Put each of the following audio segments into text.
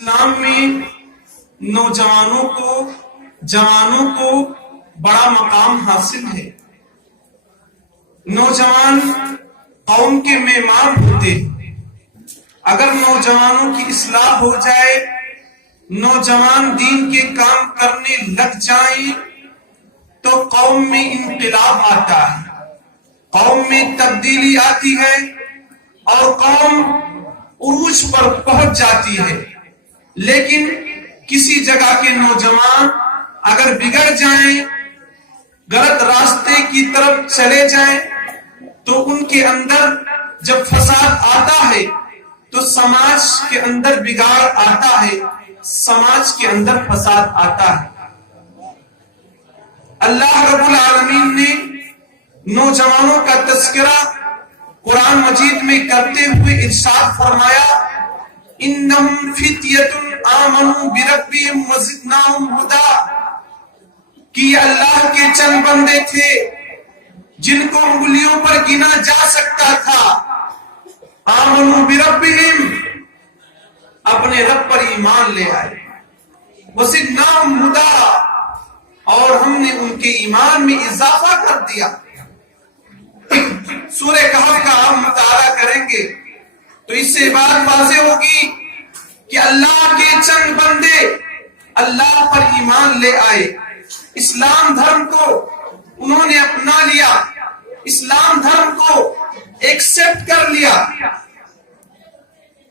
اسلام میں نوجوانوں کو جوانوں کو بڑا مقام حاصل ہے۔ نوجوان قوم کے معمار ہوتے ہیں۔ اگر نوجوانوں کی اصلاح ہو جائے، نوجوان دین کے کام کرنے لگ جائیں تو قوم میں انقلاب آتا ہے، قوم میں تبدیلی آتی ہے اور قوم عروج پر پہنچ جاتی ہے۔ لیکن کسی جگہ کے نوجوان اگر بگڑ جائیں، غلط راستے کی طرف چلے جائیں تو ان کے اندر جب فساد آتا ہے تو سماج کے اندر بگاڑ آتا ہے، سماج کے اندر فساد آتا ہے۔ اللہ رب العالمین نے نوجوانوں کا تذکرہ قرآن مجید میں کرتے ہوئے ارشاد فرمایا، انہم فتیۃ آمنوا بربہم وزدناہم ھدی، کہ یہ اللہ کے چند بندے تھے جن کو انگلیوں پر گنا جا سکتا تھا۔ آمنوا بربہم، اپنے رب پر ایمان لے آئے، وزدناہم ھدی، اور ہم نے ان کے ایمان میں اضافہ کر دیا۔ سورہ کہف کا ہم مطالعہ کریں گے تو اس سے بات واضح ہوگی کہ اللہ کے چند بندے اللہ پر ایمان لے آئے، اسلام دھرم کو انہوں نے اپنا لیا، اسلام دھرم کو ایکسپٹ کر لیا۔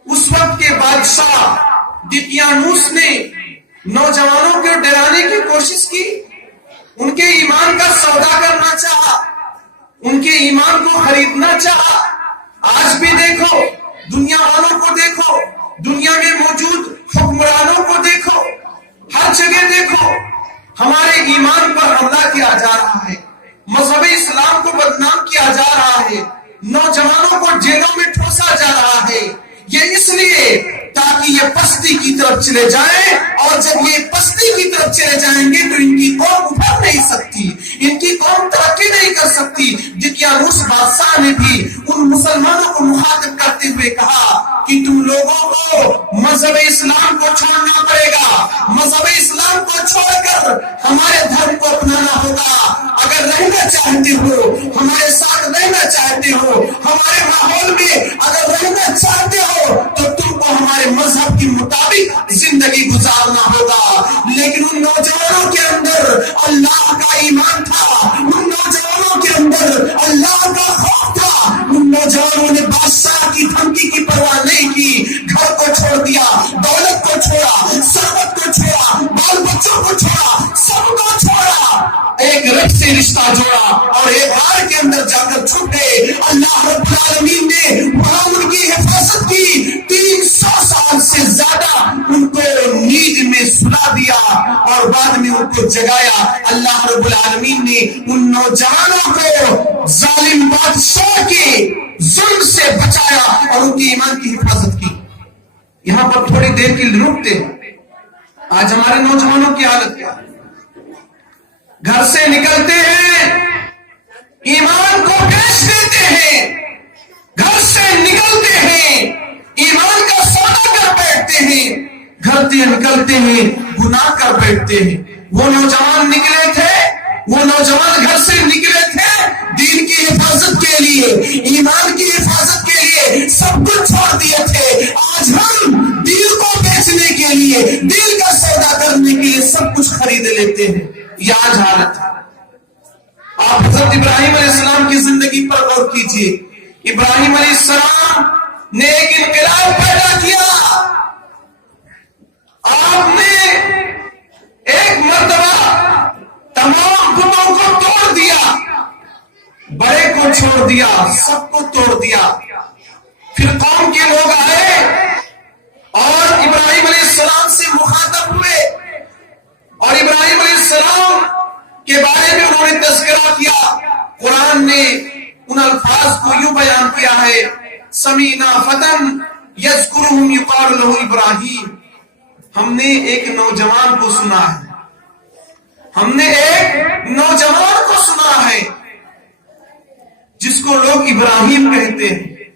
اس وقت کے بادشاہ ڈقیانوس نے نوجوانوں کو ڈرانے کی کوشش کی، ان کے ایمان کا سودا کرنا چاہا، ان کے ایمان کو خریدنا چاہا۔ آج بھی دیکھو، دنیا والوں کو دیکھو، دنیا میں موجود حکمرانوں کو دیکھو، ہر جگہ دیکھو، ہمارے ایمان پر حملہ کیا جا رہا ہے، مذہب اسلام کو بدنام کیا جا رہا ہے، نوجوانوں کو جیلوں میں ٹھوسا جا رہا ہے۔ یہ اس لیے تاکہ یہ پستی کی طرف چلے جائیں، اور جب یہ پستی کی طرف چلے جائیں گے تو ان کی قوم ابھر نہیں سکتی، ان کی قوم ترقی نہیں کر سکتی۔ ڈقیانوس بادشاہ نے بھی ان مسلمانوں کو مخاطب کرتے ہوئے کہا کہ تم لوگوں کو مذہب اسلام کو چھوڑنا پڑے گا، مذہب اسلام کو چھوڑ کر ہمارے دھرم کو اپنانا ہوگا۔ اگر رہنا چاہتے ہو، ہمارے ساتھ رہنا چاہتے ہو، ہمارے ماحول میں اگر رہنا چاہتے ہو تو تم کو ہمارے مذہب کے مطابق زندگی گزارنا ہوگا۔ لیکن ان نوجوانوں کے اندر اللہ کا ایمان تھا، ان نوجوانوں کے اندر اللہ کا خوف تھا، ان نوجوانوں نے بادشاہ کی دھمکی کی پرواہ نہیں کی، گھر کو چھوڑ دیا، دولت کو چھوڑا، ثروت کو چھوڑا، بال بچوں کو چھوڑا، سب کو چھوڑا، ایک رب سے رشتہ جوڑا اور ایک غار کے اندر جا کر چھپ گئے۔ اللہ رب العالمین نے وہاں ان کی حفاظت کی، 300 سال سے زیادہ ان کو نیند میں سلا دیا اور بعد میں ان کو جگایا۔ اللہ رب العالمین نے ان نوجوانوں کو ظالم بادشاہ کے ظلم سے بچایا اور ان کے ایمان کی حفاظت کی۔ یہاں پر تھوڑی دیر کے لیے رکتے ہیں۔ آج ہمارے نوجوانوں کی حالت کیا ہے؟ گھر سے نکلتے ہیں، ایمان کو بیچ دیتے ہیں، گھر سے نکلتے ہیں، ایمان کا سودا کر بیٹھتے ہیں، گھر سے نکلتے ہیں، گناہ کر بیٹھتے ہیں۔ وہ نوجوان نکلے تھے، وہ نوجوان گھر سے نکلے تھے دین کی حفاظت کے لیے، ایمان کی حفاظت کے لیے، سب کچھ چھوڑ دیے تھے۔ آج ہم دل کو بیچنے کے لیے، دل کا سودا کرنے کے لیے سب کچھ خرید لیتے ہیں۔ یہ آج حالت ہے۔ آپ حضرت ابراہیم علیہ السلام کی زندگی پر غور کیجئے۔ ابراہیم علیہ السلام نے ایک انقلاب پیدا کیا۔ آپ نے ایک مرتبہ تمام بتوں کو توڑ دیا، بڑے کو چھوڑ دیا، سب کو توڑ دیا۔ پھر قوم کے لوگ آئے اور ابراہیم علیہ السلام سے مخاطب ہوئے اور ابراہیم علیہ السلام کے بارے میں انہوں نے تذکرہ کیا۔ قرآن نے ان الفاظ کو یوں بیان کیا ہے، سمینا فتن یذکرہم یقال لہ ابراہیم۔ ہم نے ایک نوجوان کو سنا ہے، ہم نے ایک نوجوان کو سنا ہے جس کو لوگ ابراہیم کہتے ہیں،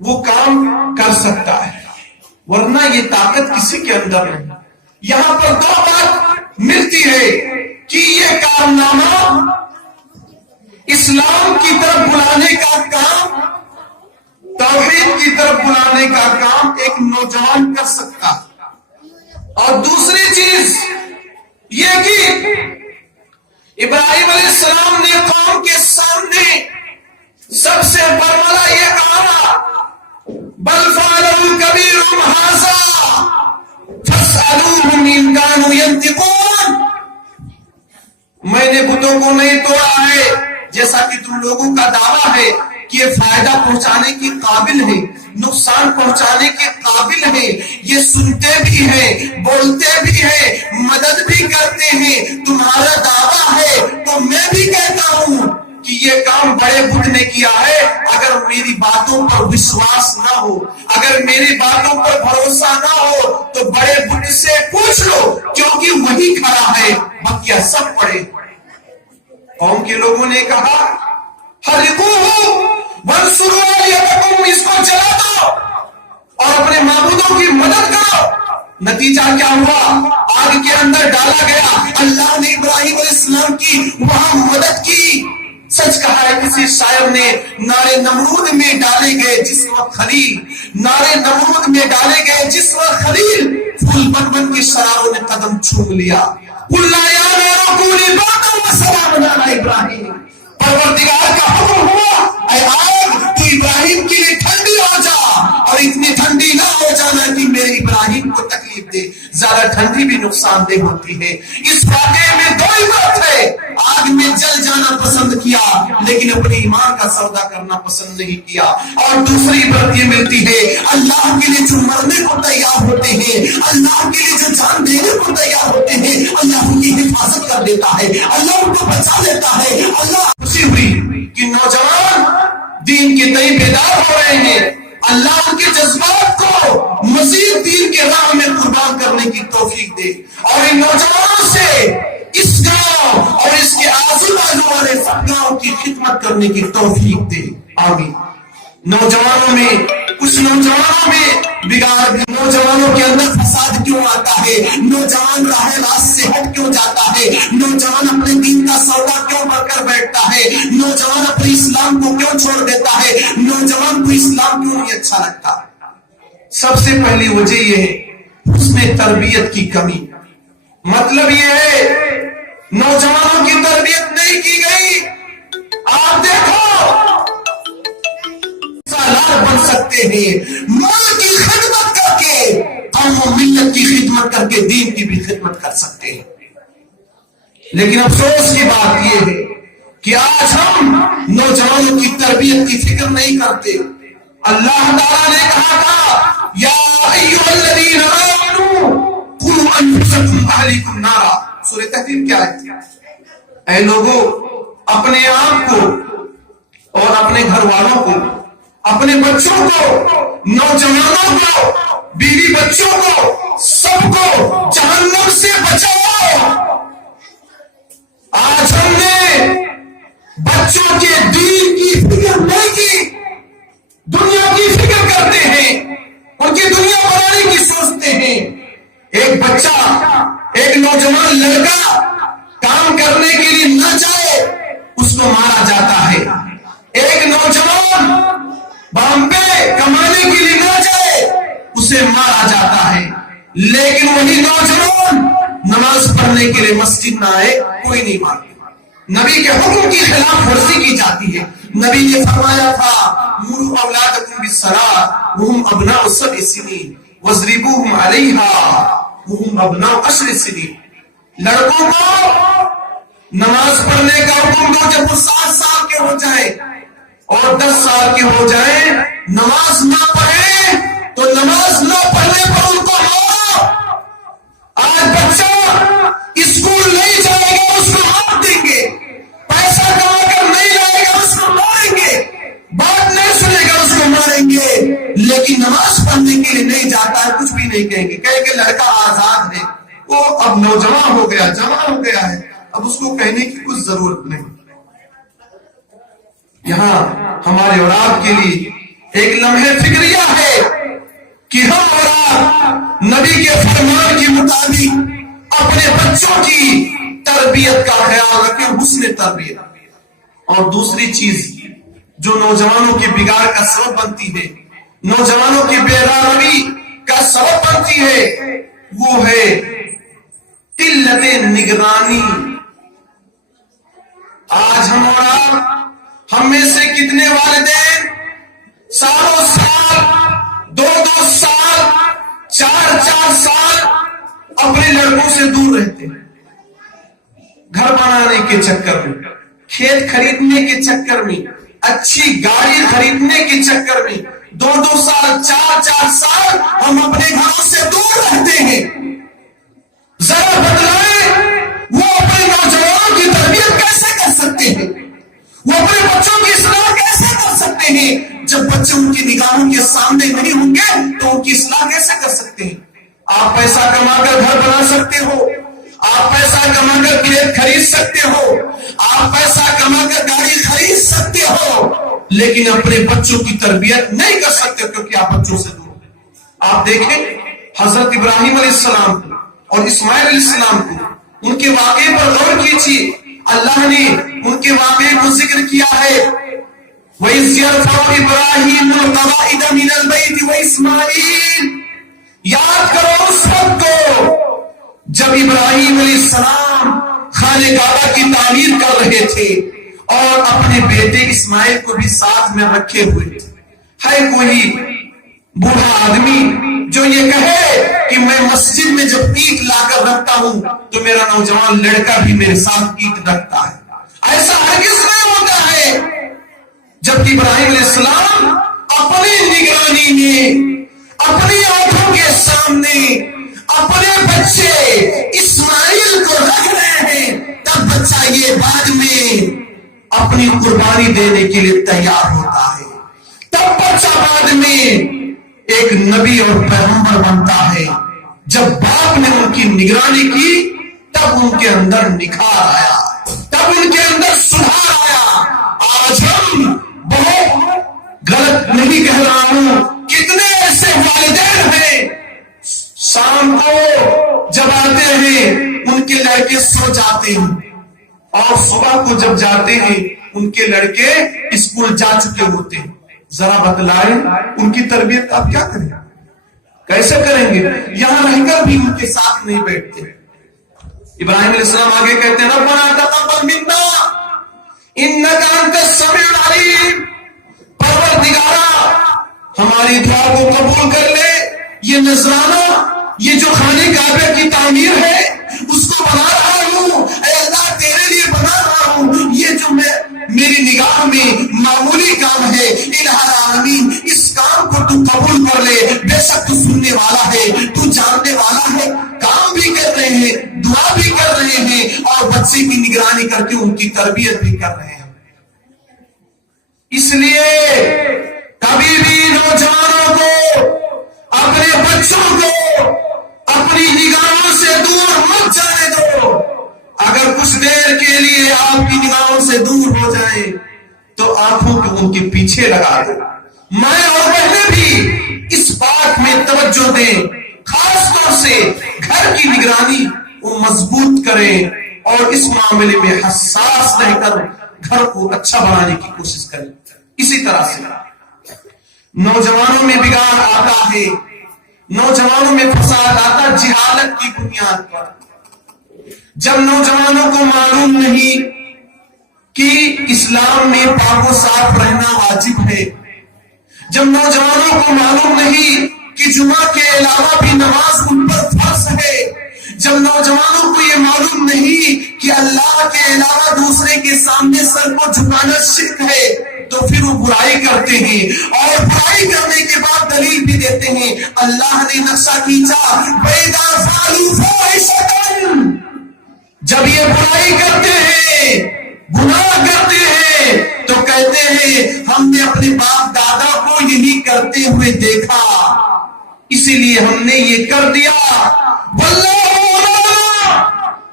وہ کام کر سکتا ہے، ورنہ یہ طاقت کسی کے اندر نہیں. یہاں پر دو بات ملتی ہے کہ یہ کارنامہ اسلام کی طرف بلانے کا کام، توحید کی طرف بلانے کا کام ایک نوجوان کر سکتا. اور دوسری چیز یہ کہ ابراہیم علیہ السلام نے قوم کے سامنے سب سے برملا یہ کہا، بل فعلوا کبیرہم ھذا فاسألوہم ان کانوا ینطقون. میں نے بتوں کو نہیں توڑا ہے جیسا کہ تم لوگوں کا دعویٰ ہے کہ یہ فائدہ پہنچانے کے قابل ہے، نقصان پہنچانے کے قابل ہے، یہ سنتے بھی ہیں، بولتے بھی ہیں، مدد بھی کرتے ہیں. تمہارا دعویٰ ہے تو میں بھی کہتا ہوں کہ یہ کام بڑے بت نے کیا ہے. اگر میری باتوں پر وشواس نہ ہو، اگر میری باتوں پر بھروسہ نہ ہو تو بڑے بت سے پوچھ لو، کیونکہ وہی کھڑا ہے، بقیہ سب پڑے. قوم کے لوگوں نے کہا حرقوہ وانصروا آلیہتکم، اس کو جلا دو اور اپنے معبودوں کی مدد کرو. نتیجہ کیا ہوا؟ آگ کے اندر ڈالا گیا. اللہ نے ابراہیم علیہ السلام کی وہاں مدد کی. سچ کہا ہے کسی شاعر نے، نارے نمرود میں ڈالے گئے جس وقت خلیل، نارے نمرود میں ڈالے گئے جس وقت خلیل، پھول بن بن کے شراروں نے قدم چھوم لیا. قُلْنَا يَا نَارُ كُونِي بَرْدًا وَسَلَامًا عَلَىٰ إِبْرَاهِيمَ. پروردگار کا حکم ہوا، اے آگ تو ابراہیم کے لیے ٹھنڈی ہو جا، اور اتنی ٹھنڈی نہ ہو جانا کہ میرے ابراہیم کو تکلیف دے. زیادہ ٹھنڈی بھی نقصان دہ ہوتی ہے. اس واقعے میں دو عبرت ہے. آگ میں جل جانا پسند کیا لیکن اپنے ایمان کا سودا کرنا پسند نہیں کیا. اور دوسری عبرت یہ ملتی ہے، اللہ کے لیے جو مرنے کو تیار ہوتے ہیں، اللہ کے لیے جو جان دینے کو تیار ہوتے ہیں، اللہ ان کی حفاظت کر دیتا ہے، اللہ ان کو بچا لیتا ہے. اللہ خوشی ہوئی کہ نوجوان دین کے تئیں بیدار ہو رہے ہیں. اللہ ان کے جذبات کو مزید دین کے راہ میں قربان کرنے کی توفیق دے، اور ان نوجوانوں سے اس گاؤں اور اس کے آزو بازو والے سب گاؤں کی خدمت کرنے کی توفیق دے. آمین. نوجوانوں میں کچھ نوجوانوں میں بگاڑ، نوجوانوں کے اندر فساد کیوں آتا ہے؟ نوجوان راہ راست سے ہٹ کیوں جاتا ہے؟ نوجوان اپنے دین کا سودا کیوں بھر کر بیٹھتا ہے؟ نوجوان اپنے اسلام کو کیوں چھوڑ دیتا ہے؟ نوجوان کو اسلام کیوں نہیں اچھا لگتا؟ سب سے پہلی وجہ یہ ہے اس میں تربیت کی کمی. مطلب یہ ہے نوجوانوں کی تربیت نہیں کی گئی. آپ دیکھو سالار بن سکتے ہیں ملک کی خدمت کر کے، قوم و ملت کی خدمت کر کے دین کی بھی خدمت کر سکتے ہیں. لیکن افسوس کی بات یہ ہے کہ آج ہم نوجوانوں کی تربیت کی فکر نہیں کرتے. اللہ تعالیٰ نے کہا تھا یا ایھا الذین آمنوا قوا انفسکم واہلیکم نارا. سورہ تحریم کیا ہے؟ اے لوگوں، اپنے آپ کو اور اپنے گھر والوں کو، اپنے بچوں کو، نوجوانوں کو، بیوی بچوں کو، سب کو جہنم سے بچاؤ. آج ہم نے بچوں کے دین کی فکر نہیں کی، دنیا کی فکر کرتے ہیں، ان کی دنیا بنانے کی سوچتے ہیں. ایک بچہ، ایک نوجوان لڑکا کام کرنے کے لیے نہ جائے اس کو مارا جاتا ہے. ایک نوجوان بامبے کمانے کے لیے نہ جائے اسے مارا جاتا ہے. لیکن وہی نوجوان نماز پڑھنے کے لیے مسجد نہ آئے کوئی نہیں مارتا. نبی کے حکم کی خلاف ورزی کی جاتی ہے. نبی نے فرمایا تھا مروا اولادکم بالصلاۃ وهم ابناء 7 سنین واضربوهم علیہا وهم ابناء 10 سنین. لڑکوں کو نماز پڑھنے کا حکم دو جب وہ 7 سال کے ہو جائیں اور 10 سال کے ہو جائیں. نماز نہ پڑھیں تو نماز نہ پڑھنے پر ان کو مارو. آج بچہ اسکول نہیں جائے گا اس کو مار دیں گے، پیسہ کما کر نہیں لائے گا اس کو ماریں گے، بات نہیں سنے گا اس کو ماریں گے. لیکن نماز پڑھنے کے لیے نہیں جاتا ہے کچھ بھی نہیں کہیں گے، کہیں گے لڑکا آزاد ہے، وہ اب نوجوان ہو گیا، جوان ہو گیا ہے، اب اس کو کہنے کی کچھ ضرورت نہیں. یہاں ہمارے اور آپ کے لیے ایک لمحے فکریہ ہے کہ ہم اور آپ نبی کے فرمان کے مطابق اپنے بچوں کی تربیت کا خیال رکھیں، حسن تربیت. اور دوسری چیز جو نوجوانوں کے بگاڑ کا سبب بنتی ہے، نوجوانوں کی بے راہی کا سبب بنتی ہے، وہ ہے قلت نگرانی. آج ہم اور آپ، ہم میں سے کتنے والدین سالوں سال، 2 سال، 4 سال اپنے لڑکوں سے دور رہتے ہیں، گھر بنانے کے چکر میں، کھیت خریدنے کے چکر میں، اچھی گاڑی خریدنے کے چکر میں 2 سال، 4 سال ہم اپنے گھروں سے دور رہتے ہیں. ذرا بدلائیں، وہ اپنے نوجوانوں کی تربیت کیسے کر سکتے ہیں؟ وہ اپنے بچوں کی اصلاح کیسے کر سکتے ہیں؟ جب بچے ان کی نگاہوں کے سامنے نہیں ہوں گے تو ان کی اصلاح کیسے کر سکتے ہیں؟ آپ پیسہ کما کر گھر بنا سکتے ہو، آپ پیسہ کما کر کھیت خرید سکتے ہو، آپ پیسہ کما کر گاڑی خرید سکتے ہو، لیکن اپنے بچوں کی تربیت نہیں کر سکتے کیونکہ آپ بچوں سے دور. آپ دیکھیں حضرت ابراہیم علیہ السلام کو اور اسماعیل علیہ السلام کو، ان کے واقعے پر غور کیجیے. اللہ نے ان کے واقعے کو ذکر کیا ہے، وَإِذْ يَرْفَعُ إِبْرَاهِيمُ الْقَوَاعِدَ مِنَ الْبَيْتِ وَإِسْمَاعِيلُ. یاد کرو اس وقت کو جب ابراہیم علیہ السلام خانہ کعبہ کی تعمیر کر رہے تھے اور اپنے بیٹے اسماعیل کو بھی ساتھ میں رکھے ہوئے. ہے کوئی بوڑھا آدمی جو یہ کہے کہ میں مسجد میں جب اینٹ لا کر رکھتا ہوں تو میرا نوجوان لڑکا بھی میرے ساتھ اینٹ رکھتا ہے؟ ایسا ہرگز نہیں ہوتا ہے. جبکہ ابراہیم علیہ السلام اپنی نگرانی میں، اپنی آنکھوں کے سامنے اپنے بچے اسماعیل کو رکھ رہے ہیں، تب بچہ یہ بعد میں اپنی قربانی دینے کے لیے تیار ہوتا ہے. تب بچہ بعد میں ایک نبی اور پیغمبر بنتا ہے. جب باپ نے ان کی نگرانی کی تب ان کے اندر نکھار آیا، تب ان کے اندر سدھار آیا. آج ہم بہت غلط نہیں کہہ رہا ہوں، کتنے ایسے والدین ہیں شام کو جب آتے ہیں ان کے لڑکے سو جاتے ہیں اور صبح کو جب جاتے ہیں ان کے لڑکے اسکول جا چکے ہوتے ہیں. ذرا بتلائیں ان کی تربیت آپ کیا کریں، کیسے کریں گے؟ یہاں رہ کر بھی ان کے ساتھ نہیں بیٹھتے. ابراہیم علیہ السلام آگے کہتے ہیں ربنا تقبل منا انک انت السمیع العلیم. پروردگارا ہماری دعا کو قبول کر لے. یہ نذرانہ، یہ جو خانے کعبہ کی تعمیر ہے اس کو بنا رہا ہوں، اے اللہ تیرے لیے بنا رہا ہوں. یہ جو میری نگاہ میں معمولی کام ہے، الہ العالمین اس کام کو تو قبول کر لے. بے شک تو سننے والا ہے، تو جاننے والا ہے. کام بھی کر رہے ہیں، دعا بھی کر رہے ہیں اور بچے کی نگرانی کر کے ان کی تربیت بھی کر رہے ہیں. اس لیے کبھی بھی نوجوانوں کو، اپنے بچوں کو اپنی نگاہوں سے دور مت جانے دو. اگر کچھ دیر کے لیے آپ کی نگاہوں سے دور ہو جائیں تو آنکھوں کو ان کے پیچھے لگا دو. میں اور بہنیں بھی اس بات میں توجہ دیں، خاص طور سے گھر کی نگرانی وہ مضبوط کریں اور اس معاملے میں حساس رہ کر گھر کو اچھا بنانے کی کوشش کریں. اسی طرح سے نوجوانوں میں بگاڑ آتا ہے، نوجوانوں میں فساد آتا جہالت کی بنیاد پر. جب نوجوانوں کو معلوم نہیں کہ اسلام میں پاک و صاف رہنا واجب ہے، جب نوجوانوں کو معلوم نہیں کہ جمعہ کے علاوہ بھی نماز ان پر فرض ہے، جب نوجوانوں کو یہ معلوم نہیں کہ اللہ کے علاوہ دوسرے کے سامنے سر کو جھکانا شرک ہے، تو پھر وہ برائی کرتے ہیں اور برائی کرنے کے بعد دلیل بھی دیتے ہیں. اللہ نے نقشہ کھینچا وَإِذَا فَعَلُوا فَاحِشَةً. جب یہ برائی کرتے ہیں، گناہ کرتے ہیں، تو کہتے ہیں ہم نے اپنے باپ دادا کو یہی کرتے ہوئے دیکھا اسی لیے ہم نے یہ کر دیا.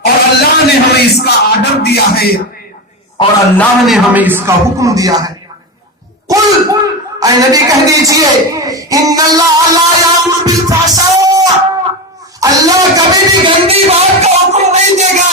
اور اللہ نے ہمیں اس کا آرڈر دیا ہے اور اللہ نے ہمیں اس کا حکم دیا ہے. قل اے نبی کہہ دیجئے ان اللہ لا یامر الفحشاء، اللہ کبھی بھی گندی بات کا حکم نہیں دے گا،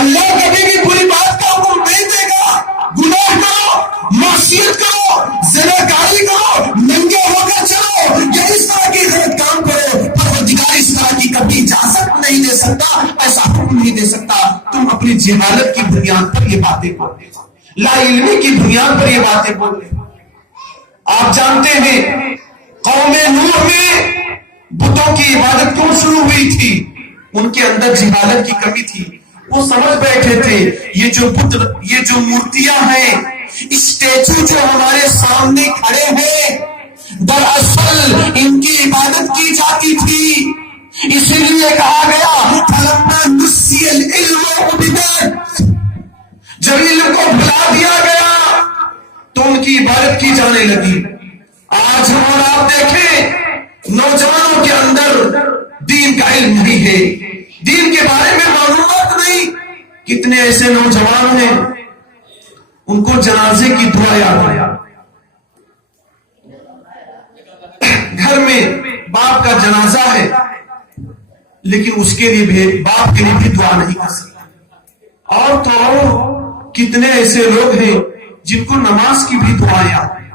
اللہ کبھی بھی بری بات کا حکم نہیں دے گا۔ گناہ کرو، معصیت کرو، زناکاری کرو، ننگے ہو کر چلو یا اس طرح کی غلط کام کرو، پروردگار اس طرح کی کبھی اجازت نہیں دے سکتا، ایسا حکم نہیں دے سکتا۔ تم اپنی جہالت کی بنیاد پر یہ باتیں بولتے ہو، لا علمی کی بنیاد پر یہ باتیں بولتے ہو۔ آپ جانتے ہیں قوم نوح میں بتوں کی عبادت کیوں شروع ہوئی تھی؟ ان کے اندر جہالت کی کمی تھی۔ وہ سمجھ بیٹھے تھے یہ جو بت، یہ جو مورتیاں ہیں، اسٹیچو جو ہمارے سامنے کھڑے ہیں، دراصل ان کی عبادت کی جاتی تھی۔ اسی لیے کہا گیا فَلَمَّا نُسِّيَ الْعِلْمُ عُبِدَتْ، جب علم کو بھلا دیا گیا تو ان کی عبادت کی جانے لگی۔ آج ہم اور آپ دیکھیں نوجوانوں کے اندر دین کا علم نہیں ہے، دین کے بارے میں معلومات نہیں۔ کتنے ایسے نوجوان ہیں ان کو جنازے کی دعا یاد ہے، گھر میں باپ کا جنازہ ہے لیکن اس کے لیے بھی، باپ کے لیے بھی دعا نہیں کر سکتا۔ اور تو اور کتنے ایسے لوگ ہیں جن کو نماز کی بھی دعا یاد ہے،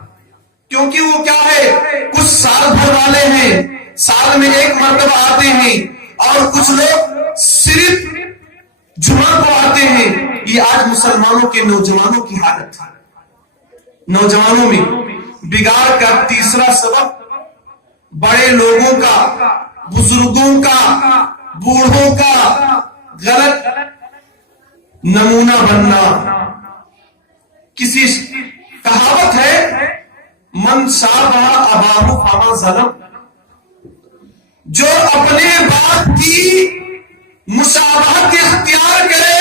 کیونکہ وہ کیا ہے، کچھ سال بھر والے ہیں، سال میں ایک مرتبہ آتے ہیں، اور کچھ لوگ صرف جمعہ کو آتے ہیں۔ یہ آج مسلمانوں کے نوجوانوں کی حالت ہے۔ نوجوانوں میں بگاڑ کا تیسرا سبب بڑے لوگوں کا، بزرگوں کا، بوڑھوں کا غلط نمونہ بننا۔ کسی کہاوت ہے من شابہ اباہ فما ظلم، جو اپنے باپ کی مشابہت اختیار کرے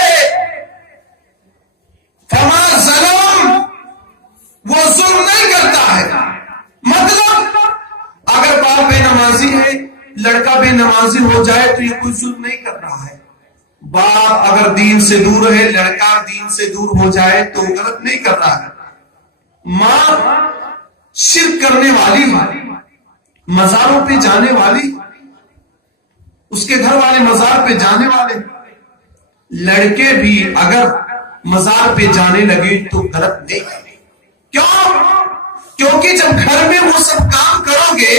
فما ظلم، وہ ظلم نہیں کرتا ہے۔ مطلب اگر باپ بے نمازی ہے، لڑکا بے نمازی ہو جائے تو یہ کوئی ظلم نہیں کر رہا ہے۔ باپ اگر دین سے دور ہے، لڑکا دین سے دور ہو جائے تو غلط نہیں کر رہا ہے۔ ماں شرک کرنے والی، مزاروں پہ جانے والی، اس کے گھر والے مزار پہ جانے والے، لڑکے بھی اگر مزار پہ جانے لگے تو غلط نہیں کرے۔ کیوں؟ کیونکہ جب گھر میں وہ سب کام کرو گے،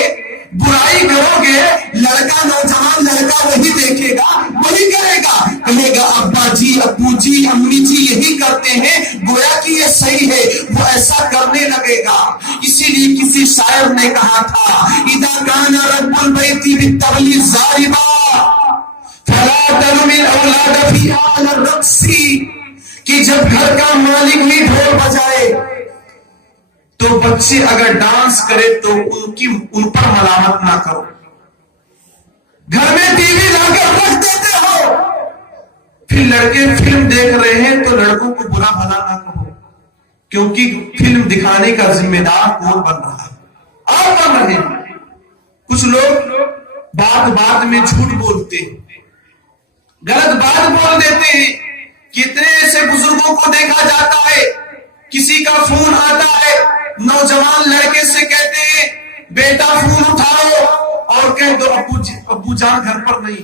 برائی کرو گے، لڑکا، نوجوان لڑکا وہی دیکھے گا، وہی کرے گا، کہے گا ابا جی، ابو جی، امی جی یہی کرتے ہیں، گویا کہ یہ صحیح ہے، وہ ایسا کرنے لگے گا۔ اسی لیے کسی شاعر نے کہا تھا اذا کان رب البیت بالتغلیظ ضاربا فلا تلم الاولاد فی حال الرقص، کہ جب گھر کا مالک بھی ڈھول بجائے تو بچے اگر ڈانس کرے تو ان پر ملامت نہ کرو۔ گھر میں ٹی وی لا کر رکھ دیتے ہو، پھر لڑکے فلم دیکھ رہے ہیں تو لڑکوں کو برا بھلا نہ کہو، کیونکہ فلم دکھانے کا ذمہ دار کون بن رہا ہے؟ آپ بن رہے ہیں۔ کچھ لوگ بات بات میں جھوٹ بولتے ہیں، غلط بات بول دیتے ہیں۔ کتنے ایسے بزرگوں کو دیکھا جاتا ہے، کسی کا فون آتا ہے، نوجوان لڑکے سے کہتے ہیں بیٹا فون اٹھاؤ، اور کہہ دو ابو جان گھر پر نہیں۔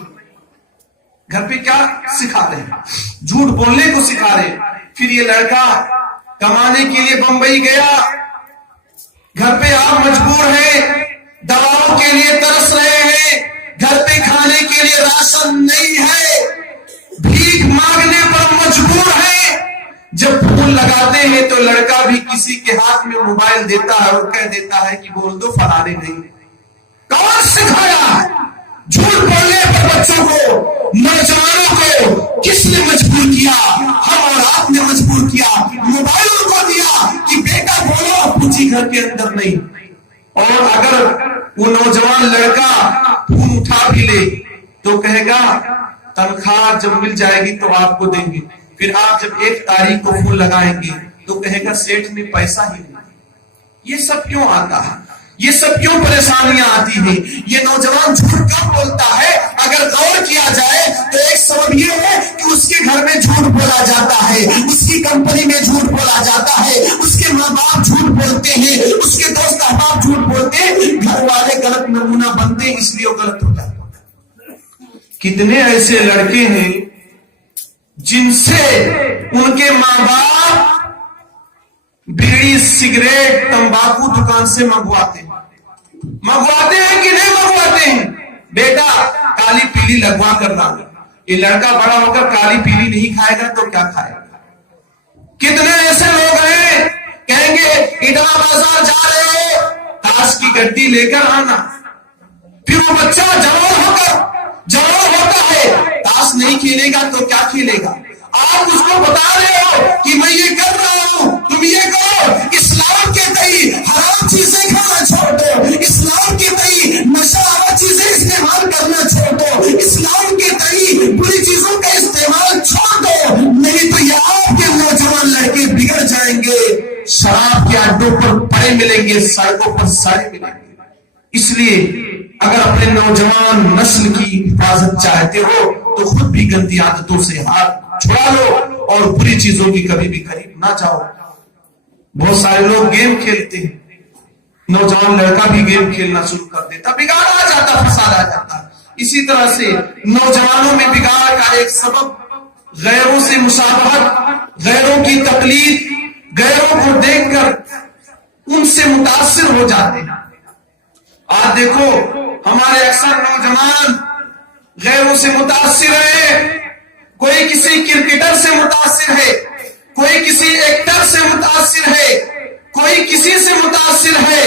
گھر پہ کیا سکھا رہے ہیں؟ جھوٹ بولنے کو سکھا رہے ہیں۔ پھر یہ لڑکا کمانے کے لیے بمبئی گیا، گھر پہ آپ مجبور ہیں، دواؤں کے لیے ترس رہے ہیں، گھر پہ کھانے کے لیے راشن نہیں ہے، بھیک مانگنے پر مجبور ہے۔ جب فون لگاتے ہیں تو لڑکا بھی کسی کے ہاتھ میں موبائل دیتا ہے اور کہہ دیتا ہے کہ بول دو فلانے نہیں۔ کون سکھایا؟ جھوٹ بولنے پر بچوں کو، نوجوانوں کو کس نے مجبور کیا؟ ہم اور آپ نے مجبور کیا۔ موبائل ان کو دیا کہ بیٹا بولو، ابو جی گھر کے اندر نہیں۔ اور اگر وہ نوجوان لڑکا فون اٹھا بھی لے تو کہے گا تنخواہ جب مل جائے گی تو آپ کو دیں گے۔ پھر آپ جب 1 تاریخ کو فون لگائیں گے تو کہے گا سیٹ میں پیسہ ہی نہیں۔ یہ سب کیوں آتا ہے؟ یہ سب کیوں پریشانیاں آتی ہیں؟ یہ نوجوان جھوٹ کم بولتا ہے؟ اگر غور کیا جائے تو ایک سبب یہ ہے کہ اس کے گھر میں جھوٹ بولا جاتا ہے۔ ہے، اس کی کمپنی میں جھوٹ بولا جاتا ہے، اس کے ماں باپ جھوٹ بولتے ہیں، اس کے دوست احباب جھوٹ بولتے ہیں، گھر والے غلط نمونہ بنتے ہیں، اس لیے وہ غلط ہو جاتا ہے۔ کتنے ایسے لڑکے ہیں جن سے ان کے ماں باپ بیڑی سگریٹ تمباکو دکان سے منگواتے ہیں کہ نہیں منگواتے ہیں؟ بیٹا کالی پیلی لگوا کر لانا، یہ لڑکا بڑا ہو کر کالی پیلی نہیں کھائے گا تو کیا کھائے گا؟ کتنے ایسے لوگ ہیں کہیں گے اٹلا بازار جا رہے ہو تاش کی گڈی لے کر آنا، پھر وہ بچہ جوان ہوتا ہے تاش نہیں کھیلے گا تو کیا کھیلے گا؟ آپ اس کو بتا رہے ہو کہ میں یہ کر رہا ہوں، تم یہ کرو، اسلام کے تئیں حرام چیزیں کھانا چھوڑ دو، اسلام کے تئیں نشہ آور چیزیں استعمال کرنا چھوڑ دو، اسلام کے تئیں بری چیزوں کا استعمال چھوڑ دو، نہیں تو یہ آپ کے نوجوان لڑکے بگڑ جائیں گے، شراب کے اڈوں پر پڑے ملیں گے، سڑکوں پر سارے ملیں گے۔ اس لیے اگر اپنے نوجوان نسل کی حفاظت چاہتے ہو تو خود بھی گندی عادتوں سے ہاتھ چھڑا لو اور بری چیزوں کی کبھی بھی قریب نہ جاؤ۔ بہت سارے لوگ گیم کھیلتے ہیں، نوجوان لڑکا بھی گیم کھیلنا شروع کر دیتا، بگاڑ آ جاتا، فساد آ جاتا۔ اسی طرح سے نوجوانوں میں بگاڑ کا ایک سبب غیروں سے مشابہت، غیروں کی تقلید، غیروں کو دیکھ کر ان سے متاثر ہو جاتے ہیں۔ آج دیکھو ہمارے اکثر نوجوان غیروں سے متاثر ہے، کوئی کسی کرکٹر سے متاثر ہے، کوئی کسی ایکٹر سے متاثر ہے، کوئی کسی سے متاثر ہے۔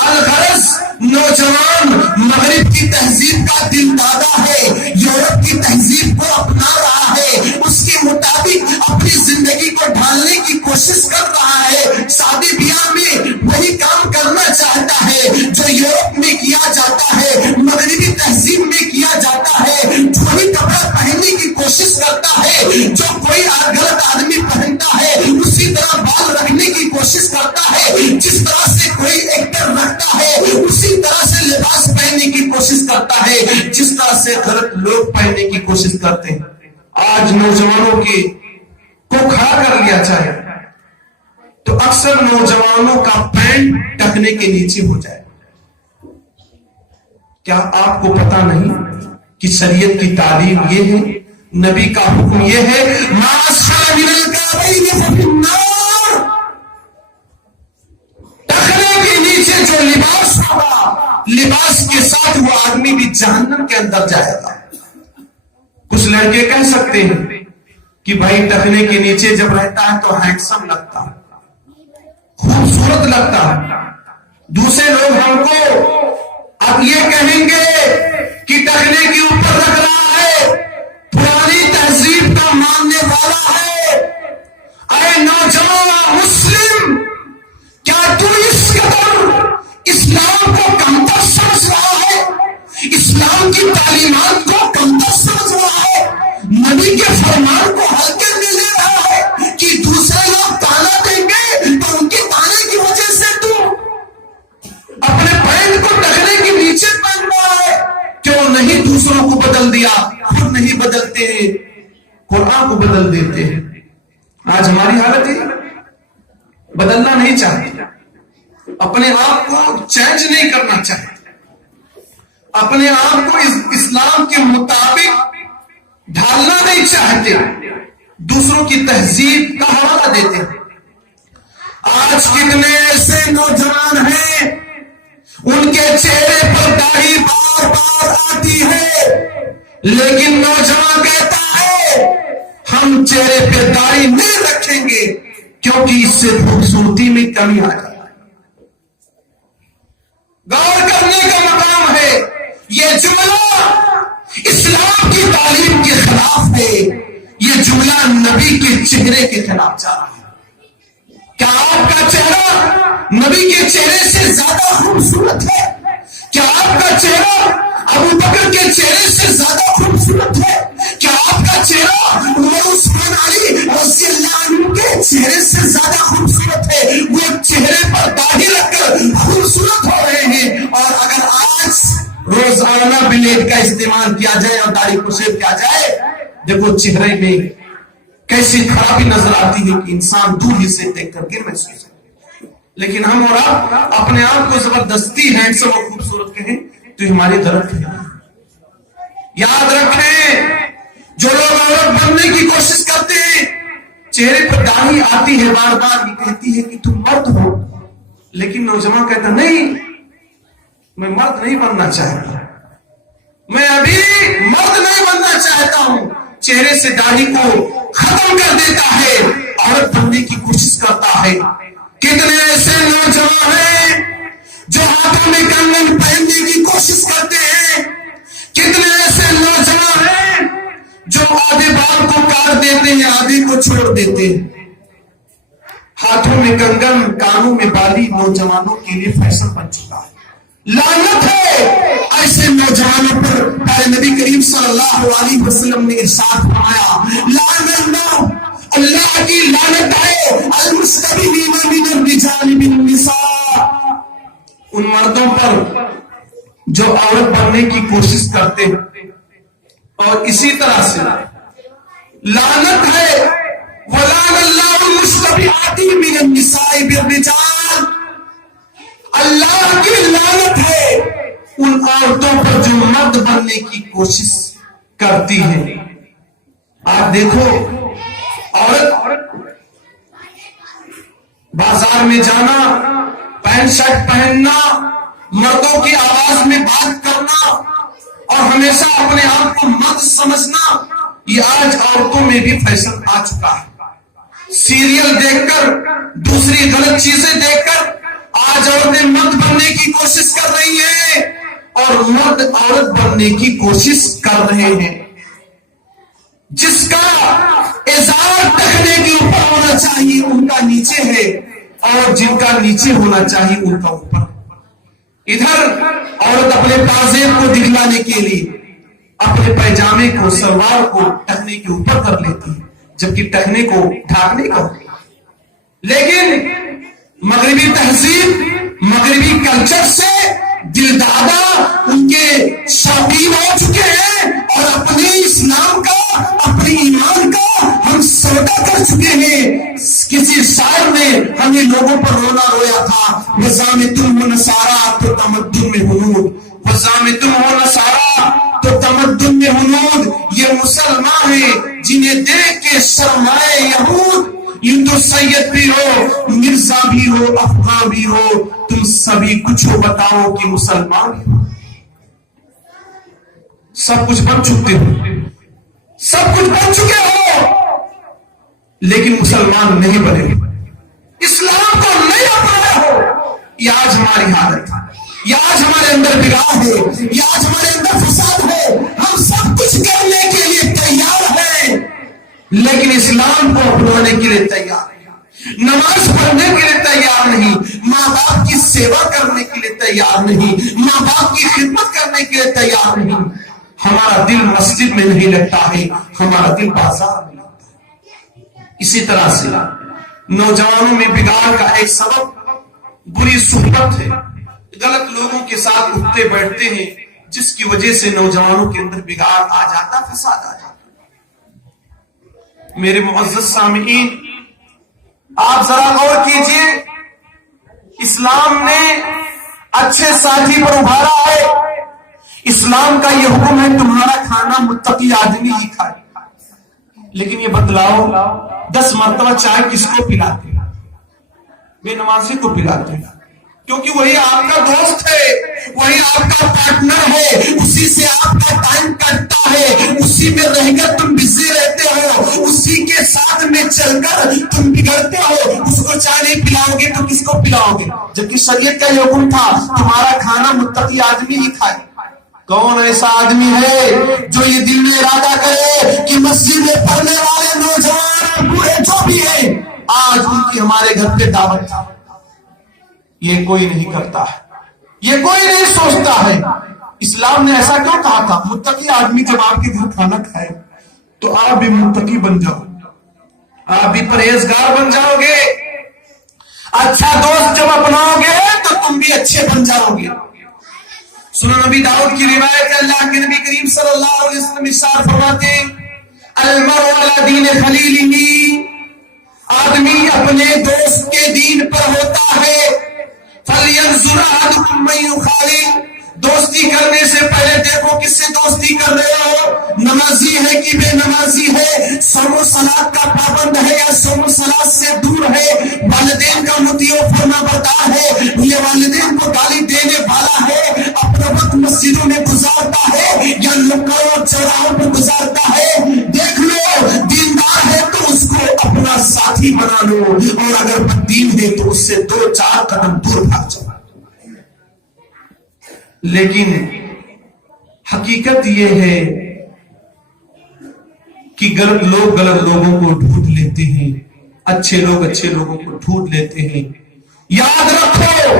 الغرض نوجوان مغرب کی تہذیب کا دل دادا ہے، یورپ کی تہذیب کو اپنا رہا ہے، اس کے مطابق اپنی زندگی کو ڈھالنے کی کوشش کر رہا ہے، شادی بیاہ میں وہی کام کرنا چاہتا ہے جو یورپ میں کیا جاتا ہے، مغربی تہذیب میں کیا جاتا ہے، وہی کپڑا پہننے کی کوشش کرتا ہے جو کوئی غلط آدمی پہنتا ہے، اسی طرح بال رکھنے کی کوشش کرتا ہے، جس طرح سے کوئی ایکٹر رکھتا ہے اسی طرح سے لباس پہننے کی کوشش کرتا ہے، جس طرح سے غلط لوگ پہننے کی کوشش کرتے ہیں۔ آج نوجوانوں کو کھڑا کر لیا جائے تو اکثر نوجوانوں کا پینٹ ٹکنے کے نیچے ہو جائے۔ کیا آپ کو پتا نہیں کہ شریعت کی تعلیم یہ ہے، نبی کا حکم یہ ہے، ٹکنے کے نیچے جو لباس ہوگا، لباس کے ساتھ وہ آدمی بھی جہنم کے اندر جائے گا۔ کچھ لڑکے کہہ سکتے ہیں کہ بھائی ٹکنے کے نیچے جب رہتا ہے تو ہینڈسم لگتا ہے، خوبصورت لگتا ہے، دوسرے لوگ ہم کو اب یہ کہیں گے کہ ٹکنے کے اوپر رکھ رہا ہے، پرانی تہذیب کا ماننے والا ہے۔ اے نوجوان مسلم، کیا تو اس قدر اسلام کو کمتر سمجھ رہا ہے، اسلام کی تعلیمات کو کمتر سمجھ رہا ہے، نبی کے فرمان کو ہلکے میں لے رہا ہے کہ دوسرے لوگ تانا دیں گے تو ان کے تانے کی وجہ سے تو اپنے پینٹ کو ٹکنے کے نیچے پہن رہا ہے؟ کیوں نہیں دوسروں کو بدل دیا، خود نہیں بدلتے ہیں، قرآن کو بدل دیتے ہیں۔ آج ہماری حالت ہے، بدلنا نہیں چاہتے، اپنے آپ کو چینج نہیں کرنا چاہتے، اپنے آپ کو اسلام کے مطابق ڈھالنا نہیں چاہتے، دوسروں کی تہذیب کا حوالہ دیتے ہیں۔ آج کتنے ایسے نوجوان ہیں ان کے چہرے پر داڑھی بار بار آتی ہے، لیکن نوجوان کہتا ہے ہم چہرے پہ داڑھی نہیں رکھیں گے کیونکہ اس سے خوبصورتی میں کمی آ جائے۔ غور کرنے کا مقام ہے، یہ جملہ اسلام کی تعلیم کے خلاف ہے، یہ جملہ نبی کے چہرے کے خلاف جا رہا ہے۔ کیا آپ کا چہرہ نبی کے چہرے سے زیادہ خوبصورت ہے؟ کیا آپ کا چہرہ ابو بکر کے چہرے سے زیادہ خوبصورت ہے؟ کیا آپ کا چہرہ عمر عثمان علی رضی اللہ عنہ کے چہرے سے زیادہ خوبصورت ہے؟ وہ چہرے پر داڑھی رکھ کر خوبصورت ہو رہے ہیں، اور اگر آج روزانہ بلیڈ کا استعمال کیا جائے اور داڑھی کو شیو کیا جائے، دیکھو چہرے میں کیسی خرابی نظر آتی ہے کہ انسان دور ہی سے دیکھ کر گر محسوس ہے. لیکن ہم اور آپ اپنے آپ کو زبردستی ہینڈسم اور خوبصورت کہیں تو ہماری غلط ہے. یاد رکھیں جو لوگ عورت بننے کی کوشش کرتے ہیں چہرے پر داڑھی آتی ہے بار بار یہ کہتی ہے کہ تم مرد ہو, لیکن نوجوان کہتا نہیں میں مرد نہیں بننا چاہتا, میں ابھی مرد نہیں بننا چاہتا ہوں. چہرے سے داڑھی کو ختم کر دیتا ہے, عورت بننے کی کوشش کرتا ہے. کتنے ایسے نوجوان ہیں جو ہاتھوں میں کنگن پہننے کی کوشش کرتے ہیں, کتنے ایسے نوجوان ہیں جو آدھے بال کو کاٹ دیتے ہیں آدھے کو چھوڑ دیتے ہیں. ہاتھوں میں کنگن کانوں میں بالی نوجوانوں کے لیے فیشن بن چکا ہے. لعنت ہے ایسے نوجوانوں پر. پیارے نبی کریم صلی اللہ علیہ وسلم نے ارشاد فرمایا لعن اللہ, اللہ کی لعنت ہے المستبدین من الرجال بالنساء, ان مردوں پر جو عورت بننے کی کوشش کرتے ہیں. اور اسی طرح سے لعنت ہے ولعن اللہ المستبدات من النساء بالرجال, اللہ کی لعنت ہے ان عورتوں پر جو مرد بننے کی کوشش کرتی ہیں. آپ دیکھو عورت بازار میں جانا, پینٹ شرٹ پہننا, مردوں کی آواز میں بات کرنا اور ہمیشہ اپنے آپ کو مرد سمجھنا, یہ آج عورتوں میں بھی فیشن آ چکا ہے. سیریل دیکھ کر, دوسری غلط چیزیں دیکھ کر آج عورتیں مرد بننے کی کوشش کر رہی ہیں اور مرد عورت بننے کی کوشش کر رہے ہیں. جس کا اظہار ٹخنے کے اوپر ہونا چاہیے ان کا نیچے ہے, اور جن کا نیچے ہونا چاہیے ان کا اوپر. ادھر عورت اپنے پازیب کو دکھلانے کے لیے اپنے پیجامے کو, سلوار کو ٹخنے کے اوپر کر لیتی ہے, جبکہ ٹخنے کو ڈھانکنے کا. لیکن مغربی تہذیب, مغربی کلچر سے دل دادا ان کے شوقین ہو چکے ہیں اور اپنے اسلام کا, اپنے ایمان کا ہم سودا کر چکے ہیں. کسی شاعر نے ہمیں لوگوں پر رونا رویا تھا وزامتم و نصارا تو تمدن میں ہنود, وزامتم و نصارا تو تمدن میں ہنود. یہ مسلمان ہیں جنہیں دیکھ کے شرمائے یہود. یہ تو سید بھی ہو, مرزا بھی ہو, افغان بھی ہو, تم سبھی کچھ ہو بتاؤ کہ مسلمان بھی ہو. سب کچھ بن چکے ہو, سب کچھ بن چکے ہو, لیکن مسلمان نہیں بنے, اسلام کو نہیں اپنایا ہو. یہ آج ہماری حالت ہے, یہ آج ہمارے اندر بگاڑ ہے, یہ آج ہمارے اندر فساد ہے. ہم سب کچھ کرنے کے لیے تیار ہیں لیکن اسلام کو اپنانے کے لیے تیار نہیں, نماز پڑھنے کے لیے تیار نہیں, ماں باپ کی سیوا کرنے کے لیے تیار نہیں, ماں باپ کی خدمت کرنے کے لیے تیار نہیں. ہمارا دل مسجد میں نہیں لگتا ہے, ہمارا دل بازار میں لگتا ہے. اسی طرح سے نوجوانوں میں بگاڑ کا ایک سبب بری صحبت ہے, غلط لوگوں کے ساتھ اٹھتے بیٹھتے ہیں جس کی وجہ سے نوجوانوں کے اندر بگاڑ آ جاتا, فساد آ جاتا. میرے معزز سامعین, آپ ذرا غور کیجئے, اسلام نے اچھے ساتھی پر ابھارا ہے. اسلام کا یہ حکم ہے تمہارا کھانا متقی آدمی ہی کھائے, لیکن یہ بتلاؤ 10 مرتبہ چائے کس کو پلاتے ہیں؟ بے نمازی کو پلاتے ہیں, کیونکہ وہی آپ کا دوست ہے, وہی آپ کا پارٹنر ہے, اسی سے آپ کا ٹائم کٹتا ہے, اسی میں رہ کر تم بزی رہتے ہو, اسی کے ساتھ میں چل کر تم بگڑتے ہو. اس کو چائے نہیں پلاؤ گے تو کس کو پلاؤ گے؟ جبکہ شریعت کا یہ حکم تھا تمہارا کھانا متقی آدمی ہی کھائے. کون ایسا آدمی ہے جو یہ دل میں ارادہ کرے کہ مسجد میں پڑھنے والے نوجوان بوڑھے جو بھی ہیں آج ان کی ہمارے گھر پہ دعوت تھا؟ یہ کوئی نہیں کرتا ہے, یہ کوئی نہیں سوچتا ہے. اسلام نے ایسا کیوں کہا تھا؟ متقی آدمی جب آپ کے گھر کھانا کھائے تو آپ بھی متقی بن جاؤ, آپ بھی پرہیزگار بن جاؤ گے. اچھا دوست جب اپناؤ گے تو تم بھی اچھے بن جاؤ گے. سنن نبی داؤد کی روایت ہے, اللہ کے نبی کریم صلی اللہ علیہ وسلم ارشاد فرماتے ہیں المرء علی دین خلیلہ، آدمی اپنے دوست کے دین پر ہوتا ہے۔ فَلْيَنْظُرْ أَحَدُكُم مَّن يُخَالِلُ، دوستی کرنے سے پہلے دیکھو کس سے دوستی کر رہے ہو، نمازی ہے کہ بے نمازی ہے، صوم و صلات کا پابند ہے یا صوم و صلات سے دور ہے، والدین کا مطیع و فرما بردار ہے، یہ والدین کو گالی دینے والا ہے، اپنا وقت مسجدوں میں گزارتا ہے یا لکڑوں چوراہوں پر گزارتا ہے، دیکھ لو دیندار ہے تو اس کو اپنا ساتھی بنا لو، اور اگر بددین ہے تو اس سے 2-4 قدم دور بھاگ جاؤ۔ لیکن حقیقت یہ ہے کہ غلط لوگ غلط لوگوں کو ڈھونڈ لیتے ہیں، اچھے لوگ اچھے لوگوں کو ڈھونڈ لیتے ہیں۔ یاد رکھو،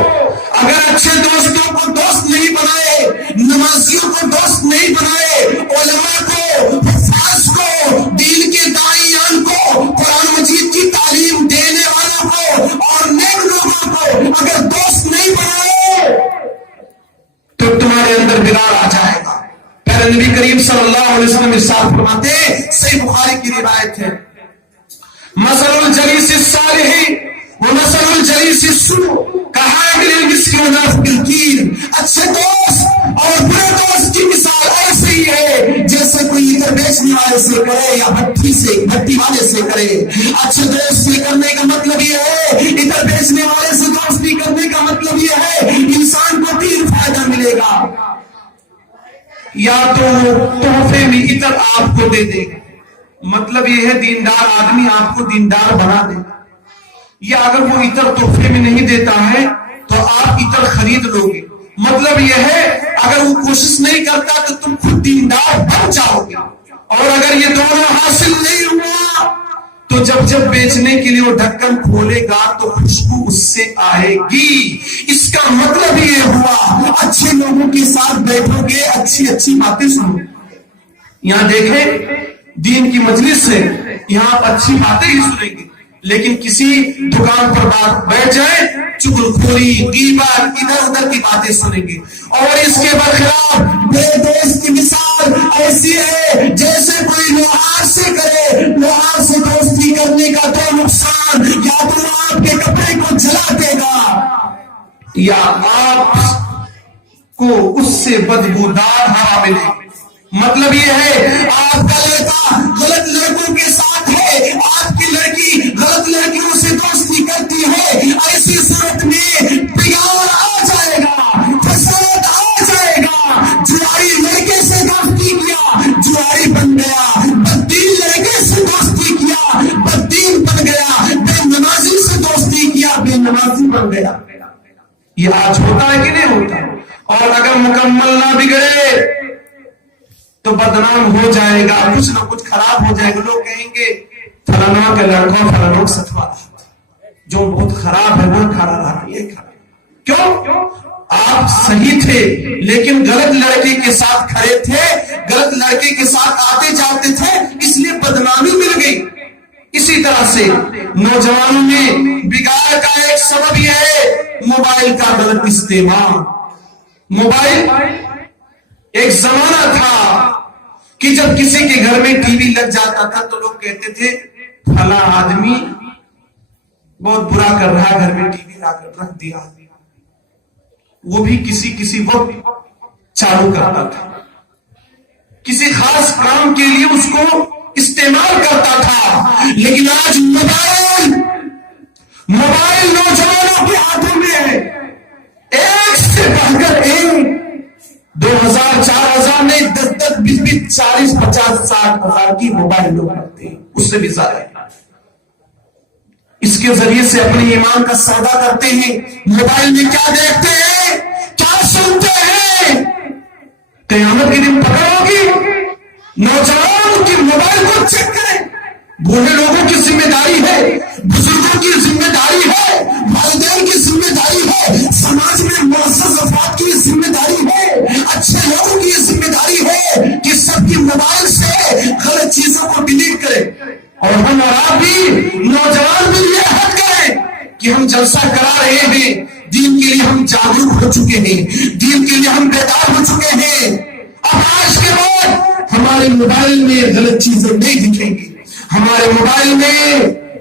اگر اچھے دوستوں کو دوست نہیں بنائے، نمازیوں کو دوست نہیں بنائے، علماء کو، حفاظ کو، دین کے داعیان کو، قرآن مجید کی تعلیم دینے والوں کو اور نیک لوگوں کو اگر دوست نہیں بنائے تو تمہارے اندر بگاڑ آ جائے گا۔ پھر نبی کریم صلی اللہ علیہ وسلم ارشاد فرماتے، صحیح بخاری کی روایت ہے، مثل الجلیس الصالح ومثل الجلیس السوء کحامل المسک ونافخ الکیر، اچھے دوست اور برے دوست کی مثال ایسے ہی ہے جیسے کوئی عطر بیچنے والے سے کرے یا بھٹی والے سے کرے۔ اچھے دوست سے کرنے کا مطلب یہ ہے، عطر بیچنے والے سے دوستی کرنے کا مطلب یہ ہے انسان کو 3 فائدہ ملے گا، یا تو تحفے میں عطر آپ کو دے دے، مطلب یہ ہے دیندار آدمی آپ کو دیندار بنا دے، یا اگر وہ عطر تحفے میں نہیں دیتا ہے تو آپ عطر خرید لو گے، مطلب یہ ہے اگر وہ کوشش نہیں کرتا تو تم خود دیندار بن جاؤ گے، اور اگر یہ دونوں حاصل نہیں ہوا تو جب بیچنے کے لیے وہ ڈھکن کھولے گا تو خوشبو اس سے آئے گی۔ اس کا مطلب یہ ہوا اچھے لوگوں کے ساتھ بیٹھو گے، اچھی باتیں سنو۔ یہاں دیکھیں دین کی مجلس سے یہاں آپ اچھی باتیں ہی سنیں گے، لیکن کسی دکان پر بیٹھ جائیں چغلخوری غیبت ادھر ادھر کی باتیں سنیں گے، اور اس کے برخلاف بے دوست کی مثال ایسی ہے جیسے کوئی لوہار سے کرے، لوہار سے دوستی کرنے کا 2 نقصان، یا تو آپ کے کپڑے کو جلا دے گا یا آپ کو اس سے بدبودار ہوا ملے گی۔ مطلب یہ ہے آپ کا لڑکا غلط لڑکوں کے ساتھ ہے، آپ کی لڑکی غلط لڑکیوں سے دوستی کرتی ہے، ایسی صورت میں بگاڑ آ جائے گا، فساد آ جائے گا۔ جواری لڑکے سے دوستی کیا، جواری بن گیا، بددین لڑکے سے دوستی کیا، بددین بن گیا، بے نمازی سے دوستی کیا، بے نمازی بن گیا۔ یہ آج ہوتا ہے کہ نہیں ہوتا؟ اور اگر مکمل نہ بگڑے تو بدنام ہو جائے گا، کچھ نہ کچھ خراب ہو جائے گا، لوگ کہیں گے فلانا کا لڑکا فلانا ستوا جو بہت خراب ہے وہ کھڑا رہا، یہ کھڑا۔ کیوں؟ آپ صحیح تھے لیکن غلط لڑکے کے ساتھ کھڑے تھے، غلط لڑکے کے ساتھ آتے جاتے تھے، اس لیے بدنامی مل گئی۔ اسی طرح سے نوجوانوں میں بگاڑ کا ایک سبب یہ ہے موبائل کا غلط استعمال۔ موبائل ایک زمانہ تھا کہ جب کسی کے گھر میں ٹی وی لگ جاتا تھا تو لوگ کہتے تھے فلاں آدمی بہت برا کر رہا، گھر میں ٹی وی لا کر رکھ دیا، وہ بھی کسی وقت چالو کرتا تھا، کسی خاص کام کے لیے اس کو استعمال کرتا تھا۔ لیکن آج موبائل نوجوانوں کے ہاتھوں میں ہے، ایک سے بڑھ کر ایک، 2000 4000 نہیں 10 20 40 50 60 ہزار کی موبائل لوگ رکھتے ہیں، اس سے بھی زیادہ ہے۔ اس کے ذریعے سے اپنے ایمان کا سودا کرتے ہیں۔ موبائل میں کیا دیکھتے ہیں، کیا سنتے ہیں، قیامت کے دن پکڑ ہوگی۔ نوجوان کی موبائل کو چیک کریں، بوڑھے لوگوں کی ذمہ داری ہے، بزرگوں کی ذمہ داری ہے، والدین کی ذمہ داری ہے، سماج میں معزز افراد کی ذمہ داری ہے، اچھے لوگوں کی ذمہ داری ہے کہ سب کی موبائل سے غلط چیزوں کو ڈیلیٹ کریں۔ اور ہم اور آپ بھی نوجوان بھی یہ حد کریں کہ ہم جلسہ کرا رہے ہیں، دین کے لیے ہم جاگروک ہو چکے ہیں، دین کے لیے ہم بیدار ہو چکے ہیں، اب آج کے بعد ہمارے موبائل میں غلط چیزیں نہیں دکھیں گی. ہمارے موبائل میں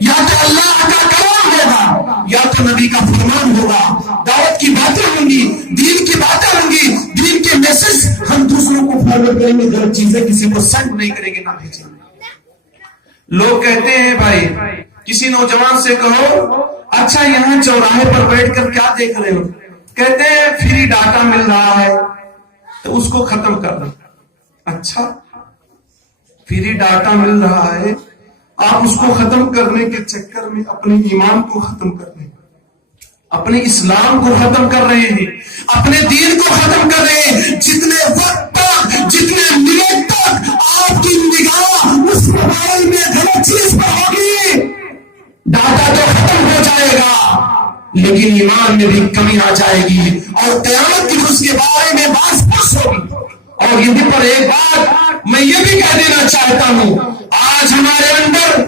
یا تو اللہ کا کلام ہوگا یا تو نبی کا فرمان ہوگا. دعوت کی باتیں ہوں گی, دین کی باتیں ہوں گی, دین کے میسج ہم دوسروں کو فارورڈ کریں گے. غلط چیزیں کسی کو سینڈ نہیں کریں گے, نہ بھیجیں گے. لوگ کہتے ہیں بھائی کسی نوجوان سے کہو اچھا یہاں چوراہے پر بیٹھ کر کیا دیکھ رہے ہو, کہتے ہیں فری ڈاٹا مل رہا ہے تو اس کو ختم کر دو. اچھا فری ڈاٹا مل رہا ہے, آپ اس کو ختم کرنے کے چکر میں اپنے ایمان کو ختم کر رہے ہیں, اپنے اسلام کو ختم کر رہے ہیں, اپنے دین کو ختم کر رہے ہیں. جتنے وقت تک, جتنے منٹ تک آپ کی نگاہ اس موبائل میں غلط چیز پر ہوگی, ڈاٹا تو ختم ہو جائے گا لیکن ایمان میں بھی کمی آ جائے گی اور قیامت کی اس کے بارے میں باس پس ہوگی. اور یہیں پر ایک بات میں یہ بھی کہہ دینا چاہتا ہوں, آج ہمارے اندر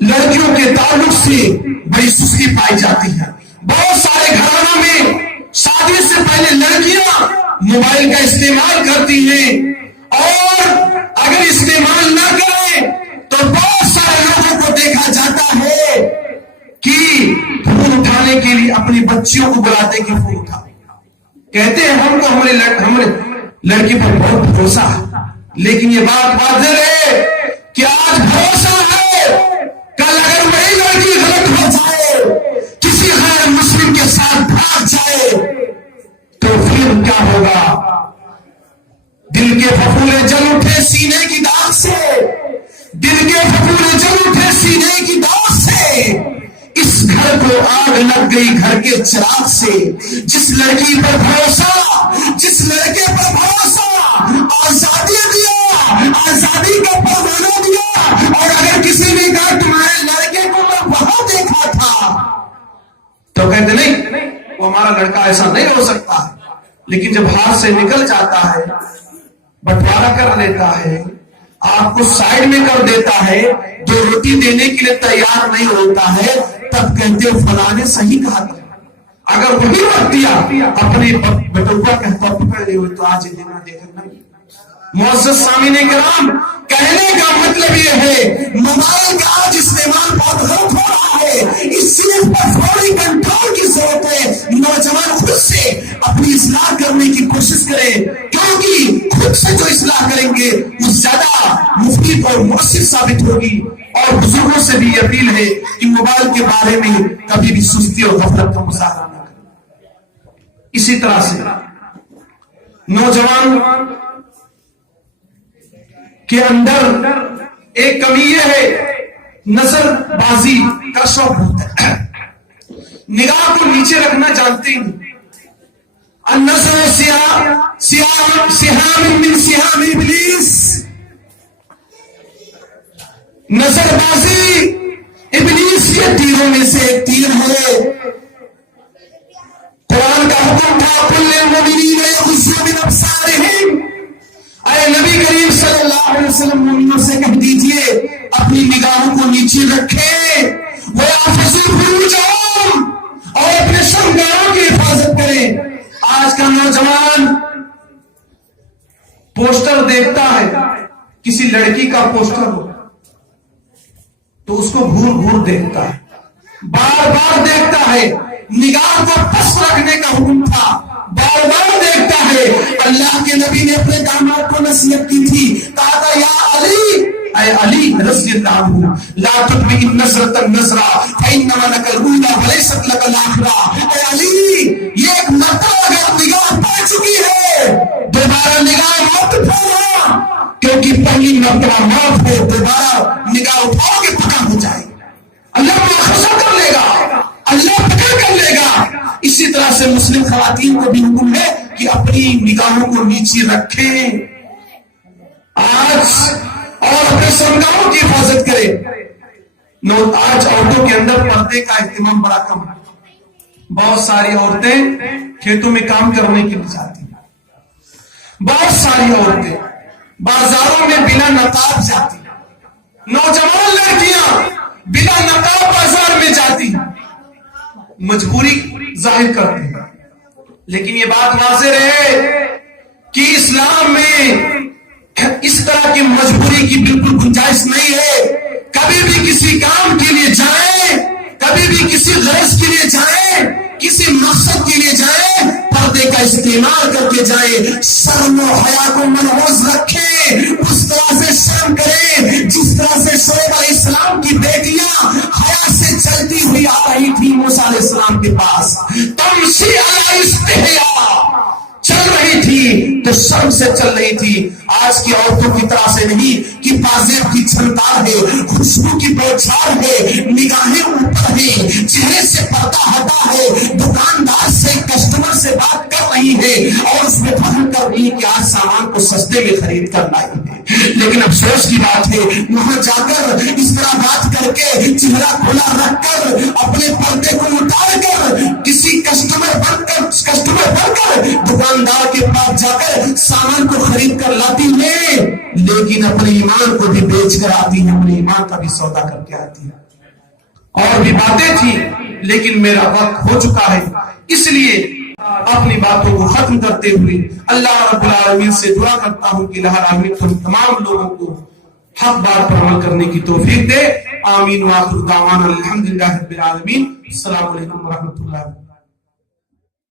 لڑکیوں کے تعلق سے بڑی سستی پائی جاتی ہے. بہت سارے گھرانوں میں شادی سے پہلے لڑکیاں موبائل کا استعمال کرتی ہیں اور اگر استعمال نہ کریں تو بہت سارے لوگوں کو دیکھا جاتا ہے کہ فون اٹھانے کے لیے اپنی بچیوں کو بلاتے کہ فون اٹھا, کہتے ہیں ہم کو ہمارے لڑکی پر بہت بھروسہ ہے. لیکن یہ بات واضح ہے کہ آج بھروسہ ہے, کل اگر وہی لڑکی غلط ہو جائے, کسی غیر مسلم کے ساتھ بھاگ جائے تو پھر کیا ہوگا؟ دل کے پھپھولے جل اٹھے سینے کی داغ سے, دل کے پھپھولے جل اٹھے سینے کی داغ سے, اس گھر کو آگ لگ گئی گھر کے چراغ سے. جس لڑکی پر بھروسہ, جس لڑکے پر بھروسہ, آزادی دیا, آزادی کا پیغام دیا, اور اگر کسی نے کہا تمہارے لڑکے کو میں وہاں دیکھا تھا تو کہتے نہیں وہ ہمارا لڑکا ایسا نہیں ہو سکتا. لیکن جب ہاتھ سے نکل جاتا ہے, بٹوارا کر لیتا ہے, آپ کو سائڈ میں کر دیتا ہے, جو روٹی دینے کے لیے تیار نہیں ہوتا ہے, تب کہتے فلاں نے صحیح کہا تھا. اگر وہی وقت دیا اپنے بٹوا کہتا پکڑ لے ہوئے تو آج دینا دیکھنا. معزز سامعین کرام, کہنے کا مطلب یہ ہے موبائل کا آج استعمال بہت غلط ہو رہا ہے. اس چیز پر فوری کنٹرول کی ضرورت ہے. نوجوان خود سے اپنی اصلاح کرنے کی کوشش کریں, کیونکہ خود سے جو اصلاح کریں گے وہ زیادہ مفید اور مؤثر ثابت ہوگی. اور بزرگوں سے بھی اپیل ہے کہ موبائل کے بارے میں کبھی بھی سستی اور غفلت کا مظاہرہ نہ کریں. اسی طرح سے نوجوان کے اندر ایک کمی یہ ہے, نظر بازی کا شوق ہوتا ہے, نگاہ کو نیچے رکھنا جانتے ہیں. النظر سہام من سہام ابلیس, نظر بازی ابلیس کے تیروں میں سے ایک تیر ہے. قرآن کا حکم تھا قل للمؤمنین یغضوا من ابصارہم, اے نبی کریم صلی اللہ علیہ وسلم مومنوں سے کہہ دیجئے اپنی نگاہوں کو نیچے رکھیں, وَيَحْفَظُوا فُرُوجَهُمْ, اور اپنے شرمگاہوں کی حفاظت کریں. آج کا نوجوان پوسٹر دیکھتا ہے, کسی لڑکی کا پوسٹر ہو تو اس کو گھور گھور دیکھتا ہے, بار بار دیکھتا ہے. نگاہ کو پس رکھنے کا حکم تھا, بار بار دیکھتا ہے. اللہ کے نبی نے اپنے داماد کو نصیحت کی تھی, کہا تھا یا علی, اے علی رضی اللہ عنہ, لا تطمئ النظرۃ النظرہ فانما لک الاولی وليست لک الاخرہ. اے علی, یہ ایک مرتبہ اگر نگاہ پڑ چکی ہے دوبارہ نگاہ مت پھیرنا, کیونکہ پہلی مرتبہ معاف ہے, دوبارہ نگاہ اٹھاؤ گے پکا ہو جائے گا, اللہ مؤاخذہ کر لے گا, اللہ پکڑ کر لے گا. اسی طرح سے مسلم خواتین کو بھی حکم ہے کہ اپنی نگاہوں کو نیچے رکھیں آج, اور اپنے شرمگاہوں کی حفاظت کریں. آج عورتوں کے اندر پردے کا اہتمام بڑا کم ہے. بہت ساری عورتیں کھیتوں میں کام کرنے کے لیے جاتی ہیں, بہت ساری عورتیں بازاروں میں بنا نقاب جاتی ہیں, نوجوان لڑکیاں بنا نقاب بازار میں جاتی ہیں, مجبوری ظاہر کرتے ہیں. لیکن یہ بات واضح رہے کہ اسلام میں اس طرح کی مجبوری کی بالکل گنجائش نہیں ہے. کبھی بھی کسی کام کے لیے جائیں, کبھی بھی کسی غرض کے لیے جائیں, کسی مقصد کے لیے جائیں, پردے کا استعمال کر کے جائیں. شرم و حیا کو ملحوظ رکھیں, اس طرح سے شرم کریں جس طرح سے شعیب علیہ السلام کی بیٹیاں حیا سے چلتی ہوئی آ رہی تھی موسیٰ علیہ السلام کے پاس. تمشی علی استحیاء, چل رہی تھی تو شرم سے چل رہی تھی. آج کی عورتوں کی طرح سے نہیں کہ پازیب کی چھنتار ہے, خوشبو کی بوچھار ہے, نگاہیں اوپر ہیں, چہرے سے پردہ ہٹا ہے, دکاندار سے کسٹمر سے بات کر رہی ہے اور اس میں فہم کر رہی کہ آج سامان کو سستے میں خرید کر لائی ہے. لیکن افسوس کی بات ہے وہاں جا کر اس طرح بات کر کے, چہرہ کھلا رکھ کر, اپنے پردے کو اتار کر, کسی کسٹمر بن کر دکاندار کے پاس جا کر سامان کو خرید کر لاتی ہے, لیکن اپنے ایمان کو بھی بیچ کر آتی ہے, اپنے ایمان کا بھی سودا کر کے آتی ہے. اور بھی باتیں تھی لیکن میرا وقت ہو چکا ہے, اس لیے اپنی باتوں کو ختم کرتے ہوئے اللہ رب العالمین سے دعا کرتا ہوں کہ الہ العالمین ہم تمام لوگوں کو حق بات پر عمل کرنے کی توفیق دے. آمین. وآخر دعوانا الحمدللہ رب العالمین. السلام علیکم ورحمۃ اللہ.